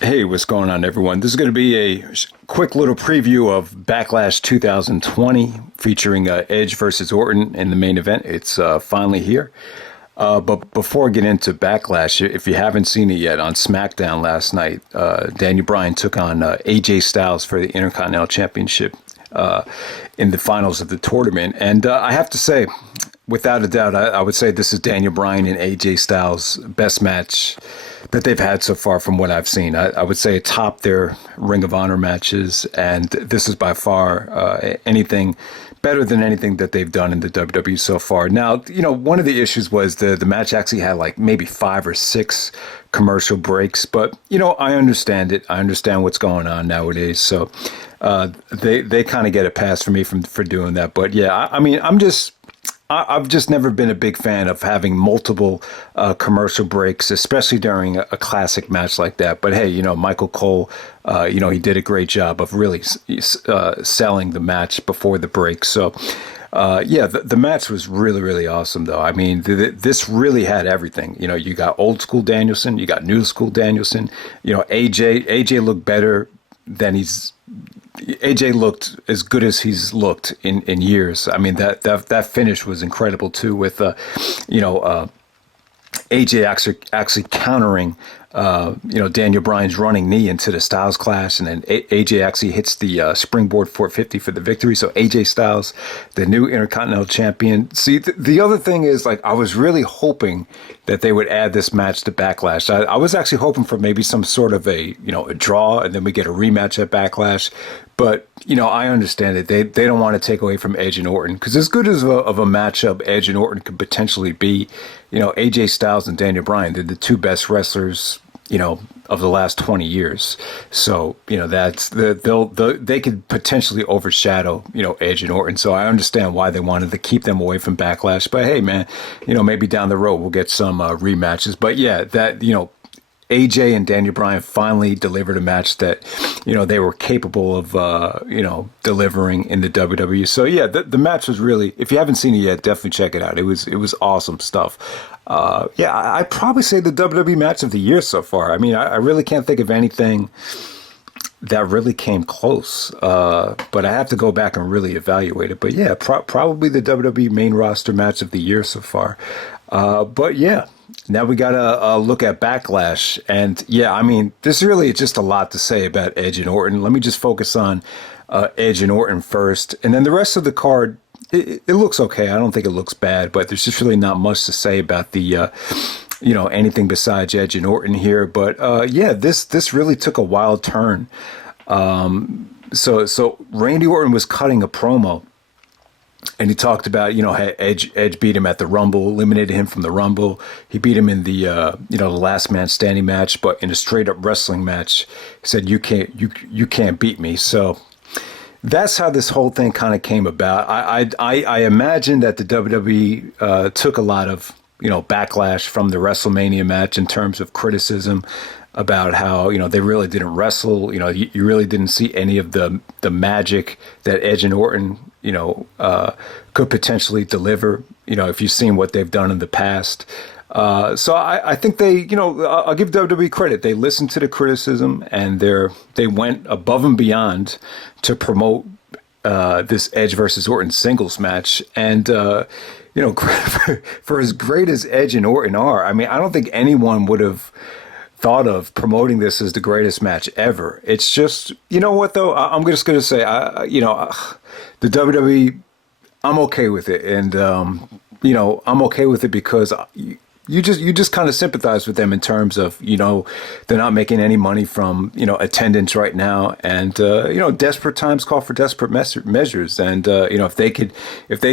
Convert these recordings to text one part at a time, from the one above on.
Hey, what's going on, everyone? This is going to be a quick little preview of Backlash 2020 featuring Edge versus Orton in the main event. It's finally here. But before I get into Backlash, if you haven't seen it yet, on Smackdown last night, Daniel Bryan took on AJ Styles for the Intercontinental Championship in the finals of the tournament. And I have to say, without a doubt, I would say this is Daniel Bryan and AJ Styles' best match that they've had so far from what I've seen. I would say it topped their Ring of Honor matches, and this is by far anything better than anything that they've done in the WWE so far. Now, one of the issues was the match actually had like maybe 5 or 6 commercial breaks, but, I understand it. I understand what's going on nowadays, so they kind of get a pass for me for doing that. But yeah, I've just never been a big fan of having multiple commercial breaks, especially during a classic match like that. But hey, Michael Cole, he did a great job of really selling the match before the break. So, the match was really, really awesome, though. I mean, this really had everything. You got old school Danielson, you got new school Danielson. AJ looked better than AJ looked as good as he's looked in years. I mean, that finish was incredible too, with AJ actually countering Daniel Bryan's running knee into the Styles Clash, and then AJ actually hits the springboard 450 for the victory. So AJ Styles, the new Intercontinental Champion. See, the other thing is, like, I was really hoping that they would add this match to Backlash. I was actually hoping for maybe some sort of a draw, and then we get a rematch at Backlash. But, I understand it. They don't want to take away from Edge and Orton, because as good as of a matchup Edge and Orton could potentially be, AJ Styles and Daniel Bryan, they're the two best wrestlers, of the last 20 years. So, that's they could potentially overshadow, Edge and Orton. So I understand why they wanted to keep them away from Backlash. But hey, man, maybe down the road we'll get some rematches. But yeah, that, AJ and Daniel Bryan finally delivered a match that, they were capable of, delivering in the WWE. So yeah, the match was really, if you haven't seen it yet, definitely check it out. It was awesome stuff. I'd probably say the WWE match of the year so far. I mean, I really can't think of anything that really came close. But I have to go back and really evaluate it. But yeah, probably the WWE main roster match of the year so far. But yeah. Now we got to look at Backlash. And yeah, I mean, there's really just a lot to say about Edge and Orton. Let me just focus on Edge and Orton first. And then the rest of the card, it looks okay. I don't think it looks bad, but there's just really not much to say about the, anything besides Edge and Orton here. But this really took a wild turn. So Randy Orton was cutting a promo. And he talked about, Edge beat him at the Rumble, eliminated him from the Rumble. He beat him in the, the last man standing match, but in a straight up wrestling match, he said, you can't beat me. So that's how this whole thing kind of came about. I imagine that the WWE took a lot of, backlash from the WrestleMania match in terms of criticism about how, they really didn't wrestle. You really didn't see any of the magic that Edge and Orton, could potentially deliver, if you've seen what they've done in the past. So I think they, I'll give WWE credit. They listened to the criticism, and they went above and beyond to promote this Edge versus Orton singles match. And, for as great as Edge and Orton are, I mean, I don't think anyone would have thought of promoting this as the greatest match ever. It's just, you know what though? I'm just going to say, the WWE, I'm okay with it. And, I'm okay with it because you just kind of sympathize with them in terms of, they're not making any money from, attendance right now. And, desperate times call for desperate measures. And, if they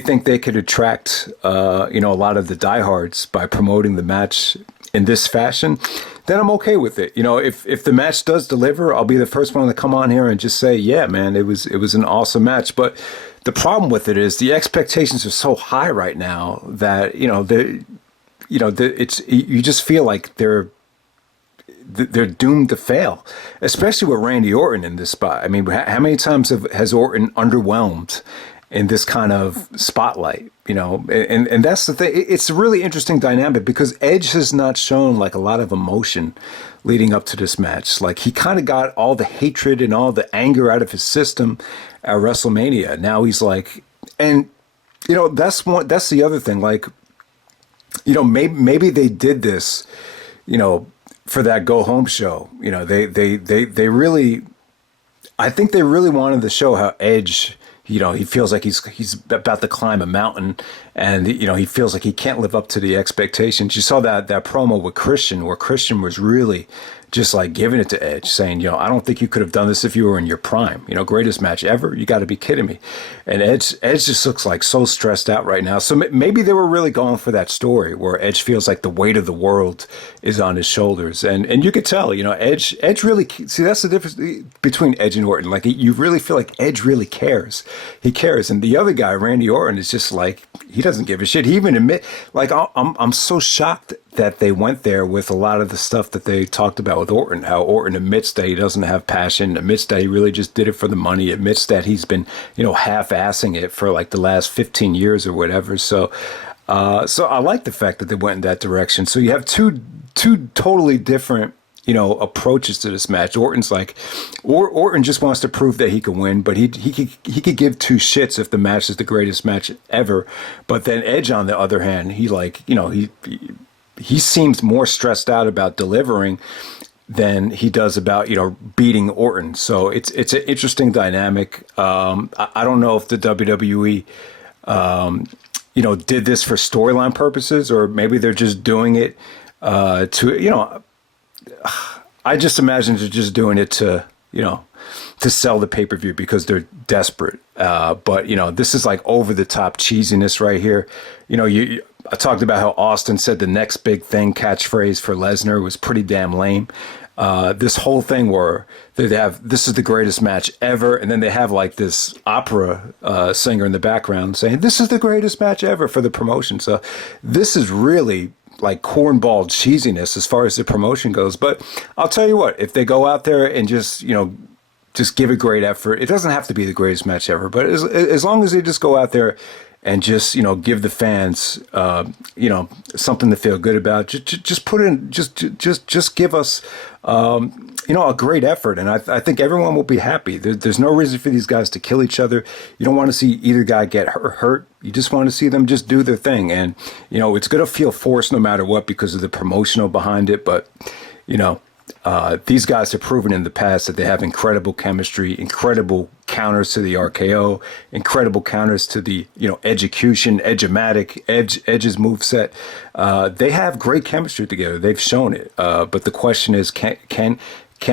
think they could attract, a lot of the diehards by promoting the match in this fashion, then I'm okay with it. If the match does deliver, I'll be the first one to come on here and just say, yeah, man, it was an awesome match. But the problem with it is the expectations are so high right now that, you just feel like they're doomed to fail, especially with Randy Orton in this spot. I mean, how many times has Orton underwhelmed in this kind of spotlight, and that's the thing. It's a really interesting dynamic because Edge has not shown like a lot of emotion leading up to this match. Like he kind of got all the hatred and all the anger out of his system at WrestleMania. Now he's like, and that's the other thing. Like, maybe they did this, for that go home show. They really, I think they really wanted to show how Edge, he feels like he's about to climb a mountain, and he feels like he can't live up to the expectations. You saw that promo with Christian, where Christian was really just like giving it to Edge, saying, I don't think you could have done this if you were in your prime. Greatest match ever. You got to be kidding me. And Edge just looks like so stressed out right now. So maybe they were really going for that story where Edge feels like the weight of the world is on his shoulders. And you could tell, Edge really, see, that's the difference between Edge and Orton. Like, you really feel like Edge really cares. He cares. And the other guy, Randy Orton, is just like, he doesn't give a shit. He even like, I'm so shocked that they went there with a lot of the stuff that they talked about with Orton, how Orton admits that he doesn't have passion, admits that he really just did it for the money, admits that he's been, half-assing it for like the last 15 years or whatever. So I like the fact that they went in that direction. So you have two totally different, approaches to this match. Orton's like, Orton just wants to prove that he can win, but he could give two shits if the match is the greatest match ever. But then Edge, on the other hand, he seems more stressed out about delivering than he does about, beating Orton. So it's an interesting dynamic. I don't know if the WWE, did this for storyline purposes, or maybe they're just doing it to, I just imagine they're just doing it to, to sell the pay-per-view because they're desperate. But, this is like over the top cheesiness right here. I talked about how Austin said the next big thing catchphrase for Lesnar was pretty damn lame. This whole thing where they have, this is the greatest match ever, and then they have like this opera singer in the background saying, this is the greatest match ever for the promotion. So this is really like cornball cheesiness as far as the promotion goes. But I'll tell you what, if they go out there and just give a great effort, it doesn't have to be the greatest match ever, but as long as they just go out there and just, give the fans, something to feel good about, just put in, just give us, a great effort. And I think everyone will be happy. There's no reason for these guys to kill each other. You don't want to see either guy get hurt. You just want to see them just do their thing. And, it's going to feel forced no matter what because of the promotional behind it. But, these guys have proven in the past that they have incredible chemistry, incredible counters to the RKO, incredible counters to the, execution, Edge-o-matic, Edge's moveset. They have great chemistry together. They've shown it. But the question is, can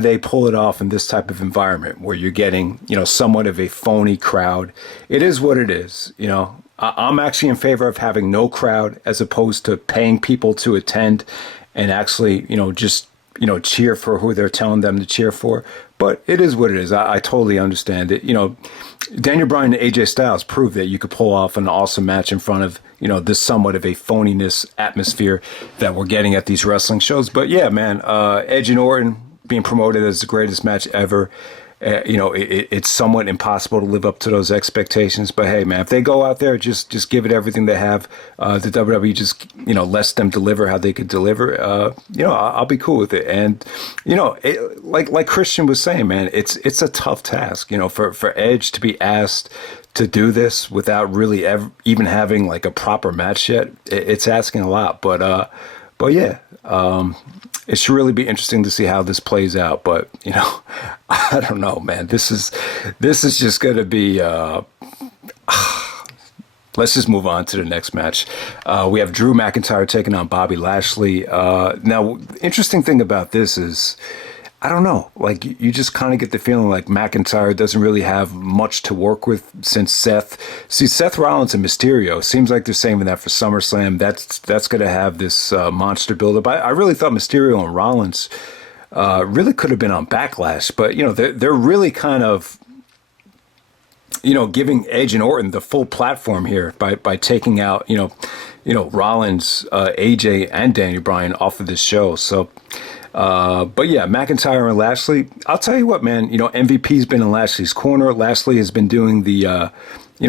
they pull it off in this type of environment where you're getting, somewhat of a phony crowd? It is what it is. I'm actually in favor of having no crowd as opposed to paying people to attend and actually, just cheer for who they're telling them to cheer for. But it is what it is. I totally understand it. Daniel Bryan and AJ Styles proved that you could pull off an awesome match in front of, this somewhat of a phoniness atmosphere that we're getting at these wrestling shows. But yeah, man, Edge and Orton being promoted as the greatest match ever. It's somewhat impossible to live up to those expectations. But hey, man, if they go out there, just give it everything they have. The WWE just, lets them deliver how they could deliver. I'll be cool with it. And, like Christian was saying, man, it's a tough task, for Edge to be asked to do this without really even having like a proper match yet. It's asking a lot. But yeah, it should really be interesting to see how this plays out. But, I don't know, man. This is just going to be, let's just move on to the next match. We have Drew McIntyre taking on Bobby Lashley. Now, the interesting thing about this is, I don't know, like you just kind of get the feeling like McIntyre doesn't really have much to work with since Seth Rollins and Mysterio, seems like they're saving that for SummerSlam. That's going to have this monster buildup. I really thought Mysterio and Rollins really could have been on Backlash, but they're really kind of giving Edge and Orton the full platform here by taking out Rollins, AJ, and Daniel Bryan off of this show. So. But yeah, McIntyre and Lashley, I'll tell you what, man, MVP's been in Lashley's corner. Lashley has been doing the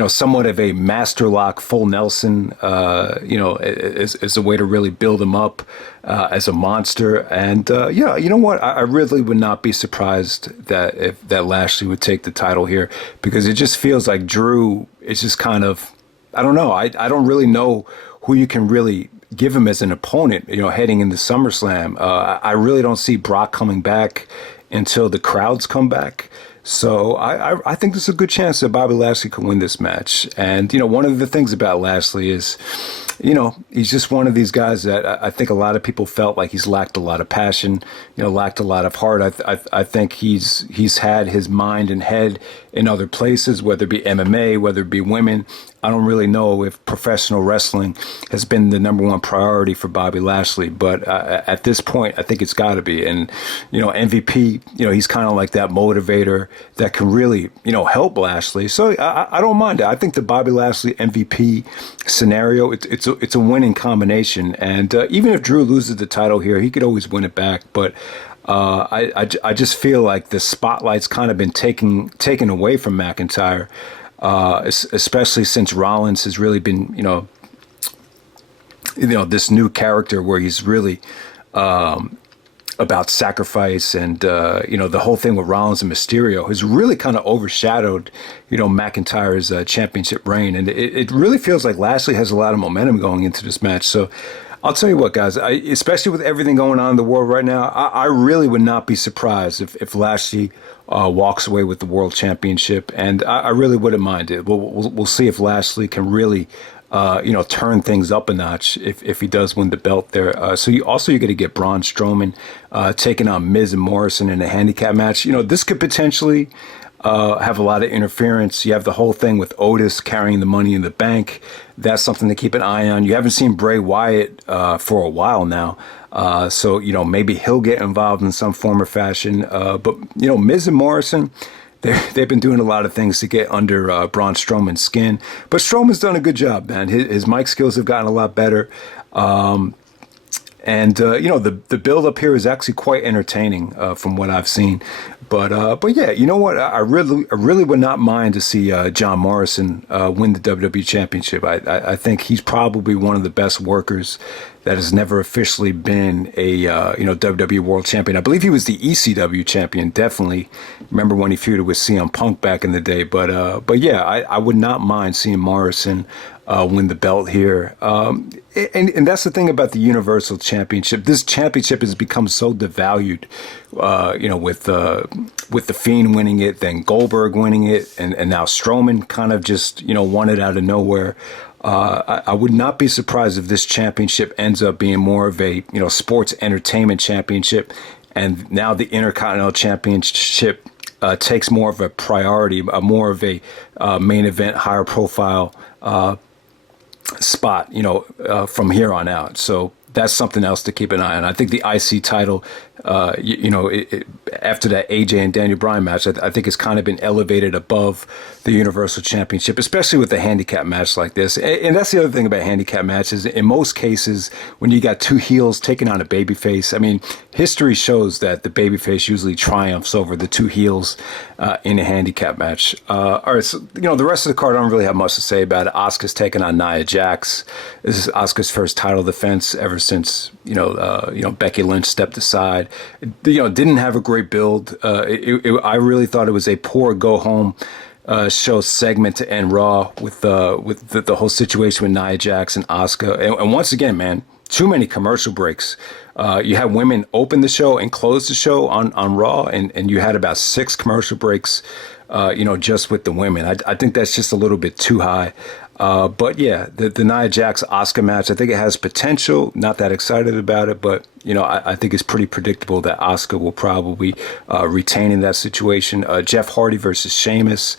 somewhat of a master lock full Nelson, as a way to really build him up as a monster. And you know what? I really would not be surprised that Lashley would take the title here, because it just feels like Drew is just kind of, I don't know. I don't really know who you can really give him as an opponent, heading into SummerSlam. I really don't see Brock coming back until the crowds come back. So I think there's a good chance that Bobby Lashley can win this match. And, one of the things about Lashley is, he's just one of these guys that I think a lot of people felt like he's lacked a lot of passion, lacked a lot of heart. I think he's had his mind and head in other places, whether it be MMA, whether it be women. I don't really know if professional wrestling has been the number one priority for Bobby Lashley, but at this point, I think it's got to be. And, MVP, he's kind of like that motivator that can really, help Lashley. So I don't mind it. I think the Bobby Lashley MVP scenario, it's a winning combination. And even if Drew loses the title here, he could always win it back. But I just feel like the spotlight's kind of been taken away from McIntyre. Especially since Rollins has really been, this new character where he's really about sacrifice, and the whole thing with Rollins and Mysterio has really kind of overshadowed, McIntyre's championship reign, and it really feels like Lashley has a lot of momentum going into this match. So I'll tell you what, guys, especially with everything going on in the world right now, I really would not be surprised if Lashley walks away with the world championship, and I really wouldn't mind it. We'll see if Lashley can really, turn things up a notch if he does win the belt there. So you're going to get Braun Strowman taking on Miz and Morrison in a handicap match. This could potentially have a lot of interference. You have the whole thing with Otis carrying the Money in the Bank. That's something to keep an eye on. You haven't seen Bray Wyatt for a while now. So maybe he'll get involved in some form or fashion. But Miz and Morrison, they've been doing a lot of things to get under Braun Strowman's skin. But Strowman's done a good job, man. His mic skills have gotten a lot better. And the build up here is actually quite entertaining from what I've seen. But yeah, you know what? I really would not mind to see John Morrison win the WWE Championship. I think he's probably one of the best workers that has never officially been a WWE World Champion. I believe he was the ECW champion. Definitely remember when he feuded with CM Punk back in the day. But yeah, I would not mind seeing Morrison win the belt here. And that's the thing about the Universal Championship. This championship has become so devalued, with the Fiend winning it, then Goldberg winning it, and now Strowman kind of just, won it out of nowhere. I would not be surprised if this championship ends up being more of a, sports entertainment championship. And now the Intercontinental Championship takes more of a priority, more of a main event, higher profile spot, from here on out. So that's something else to keep an eye on. I think the IC title, after that AJ and Daniel Bryan match, I think it's kind of been elevated above the Universal Championship, especially with a handicap match like this. And that's the other thing about handicap matches. In most cases, when you got two heels taking on a babyface, I mean, history shows that the babyface usually triumphs over the two heels in a handicap match. All right, so, the rest of the card, I don't really have much to say about it. Asuka's taking on Nia Jax. This is Asuka's first title defense ever since, Becky Lynch stepped aside. Didn't have a great build. I really thought it was a poor go home show segment to end Raw with the whole situation with Nia Jax and Asuka. And once again, man, too many commercial breaks. You had women open the show and close the show on Raw, and you had about 6 commercial breaks, just with the women. I think that's just a little bit too high. But yeah, the Nia Jax Asuka match, I think it has potential. Not that excited about it, but I think it's pretty predictable that Asuka will probably retain in that situation. Jeff Hardy versus Sheamus.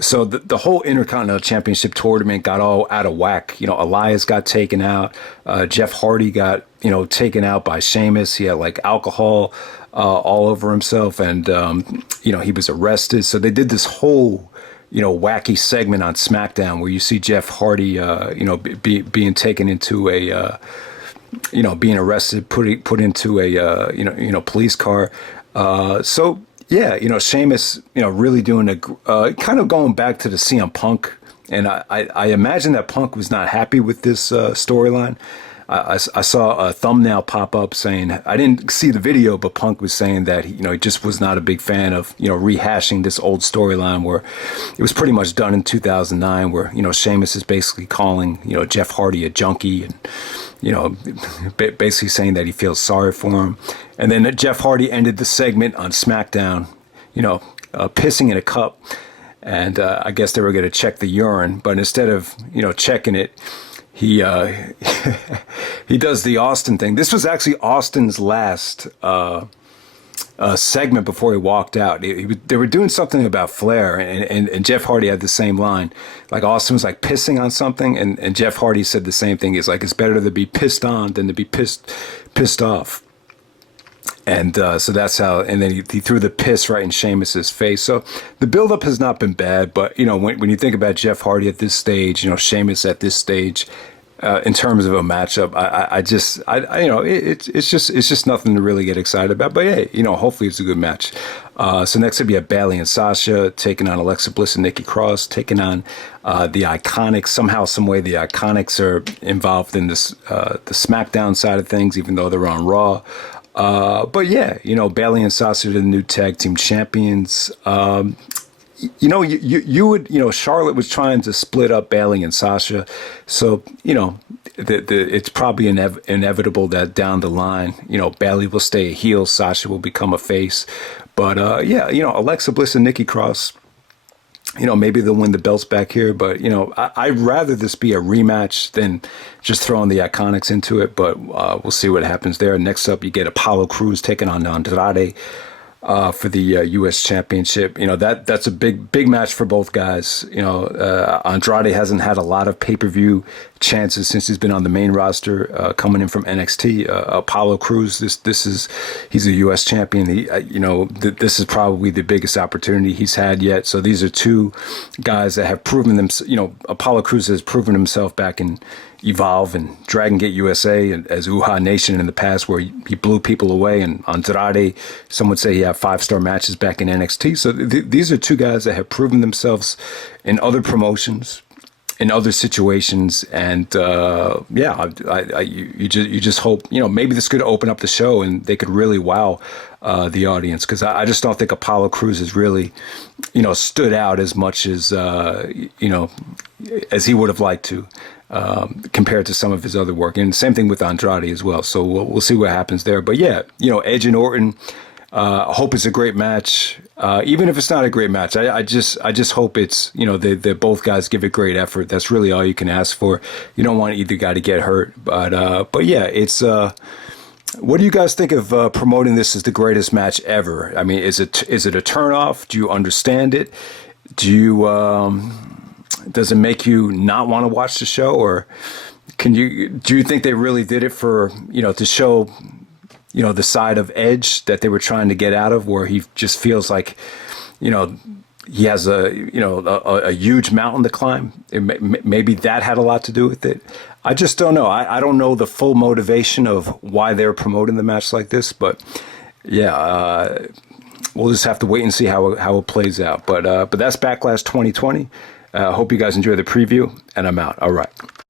So the whole Intercontinental Championship tournament got all out of whack. Elias got taken out. Jeff Hardy got taken out by Sheamus. He had like alcohol all over himself, and he was arrested. So they did this whole wacky segment on Smackdown where you see Jeff Hardy, being taken into a, being arrested, put into a, police car. So yeah, Sheamus, really doing kind of going back to the CM Punk, And I imagine that Punk was not happy with this storyline. I saw a thumbnail pop up saying, I didn't see the video, but Punk was saying that he just was not a big fan of rehashing this old storyline where it was pretty much done in 2009, where Sheamus is basically calling Jeff Hardy a junkie, and basically saying that he feels sorry for him. And then Jeff Hardy ended the segment on Smackdown, pissing in a cup, and I guess they were going to check the urine, but instead of checking it, he he does the Austin thing. This was actually Austin's last segment before he walked out. They were doing something about Flair, and Jeff Hardy had the same line. Like Austin was like pissing on something, and Jeff Hardy said the same thing. He's like, it's better to be pissed on than to be pissed off. And so that's how, and then he threw the piss right in Sheamus's face. So the buildup has not been bad, but when you think about Jeff Hardy at this stage, Sheamus at this stage, in terms of a matchup, it's just nothing to really get excited about. But hey, hopefully it's a good match. So next up, you have Bayley and Sasha taking on Alexa Bliss and Nikki Cross, taking on the IIconics. Somehow, some way, the IIconics are involved in this the SmackDown side of things, even though they're on Raw. But yeah, Bayley and Sasha are the new tag team champions. You would, Charlotte was trying to split up Bayley and Sasha. So, it's probably inevitable that down the line, Bayley will stay a heel, Sasha will become a face. But, Alexa Bliss and Nikki Cross, maybe they'll win the belts back here, but, I'd rather this be a rematch than just throwing the IIconics into it, but we'll see what happens there. Next up, you get Apollo Crews taking on Andrade for the U.S. Championship. That's a big match for both guys. Andrade hasn't had a lot of pay-per-view chances since he's been on the main roster, coming in from NXT. Apollo Crews, he's a U.S. champion. This is probably the biggest opportunity he's had yet. So these are two guys that have proven themselves. Apollo Crews has proven himself back in Evolve and Dragon Gate USA and as Uhaa Nation in the past, where he blew people away. And Andrade, some would say he had 5-star matches back in NXT. So these are two guys that have proven themselves in other promotions, in other situations, and you just hope maybe this could open up the show and they could really wow the audience, because I just don't think Apollo Crews has really stood out as much as as he would have liked to, compared to some of his other work, and same thing with Andrade as well. So we'll see what happens there. But yeah, Edge and Orton. I hope it's a great match. Even if it's not a great match, I just hope it's, they both guys give a great effort. That's really all you can ask for. You don't want either guy to get hurt. But yeah, it's, what do you guys think of promoting this as the greatest match ever? I mean, is it a turnoff? Do you understand it? Do you, does it make you not want to watch the show? Or do you think they really did it for, to show, the side of Edge that they were trying to get out of, where he just feels like, he has a huge mountain to climb? Maybe that had a lot to do with it. I just don't know. I don't know the full motivation of why they're promoting the match like this, but yeah, we'll just have to wait and see how it plays out. But that's Backlash 2020. I hope you guys enjoy the preview, and I'm out. All right.